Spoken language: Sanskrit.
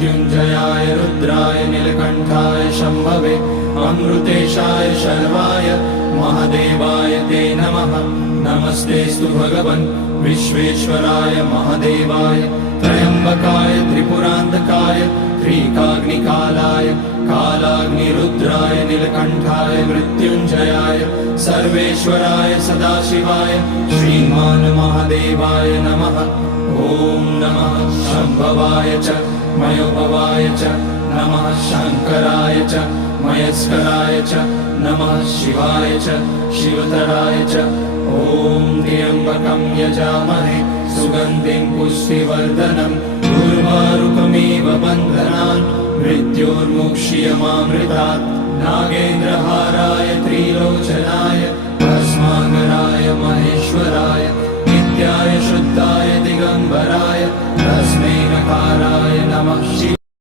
मृत्युञ्जयाय रुद्राय नीलकण्ठाय शम्भवे अमृतेशाय शर्वाय महादेवाय ते नमः। नमस्तेऽस्तु भगवन् विश्वेश्वराय महादेवाय त्र्यम्बकाय त्रिपुरान्तकाय त्रिकाग्निकालाय कालाग्निरुद्राय नीलकण्ठाय मृत्युञ्जयाय सर्वेश्वराय सदाशिवाय श्रीमान् महादेवाय नमः। ॐ नमः शम्भवाय च मयोभवाय च नमः शङ्कराय च मयस्कराय च नमः शिवाय च शिवतराय च। ॐ त्र्यम्बकं यजामहे सुगन्धिं पुष्टिवर्धनम् उर्वारुकमिव बन्धनान् मृत्योर्मुक्ष्यमामृतात्। नागेन्द्रहाराय त्रिलोचनाय भस्माकराय महेश्वराय नित्याय शुद्धाय दिगम्बराय तस्मै नकाराय नमः।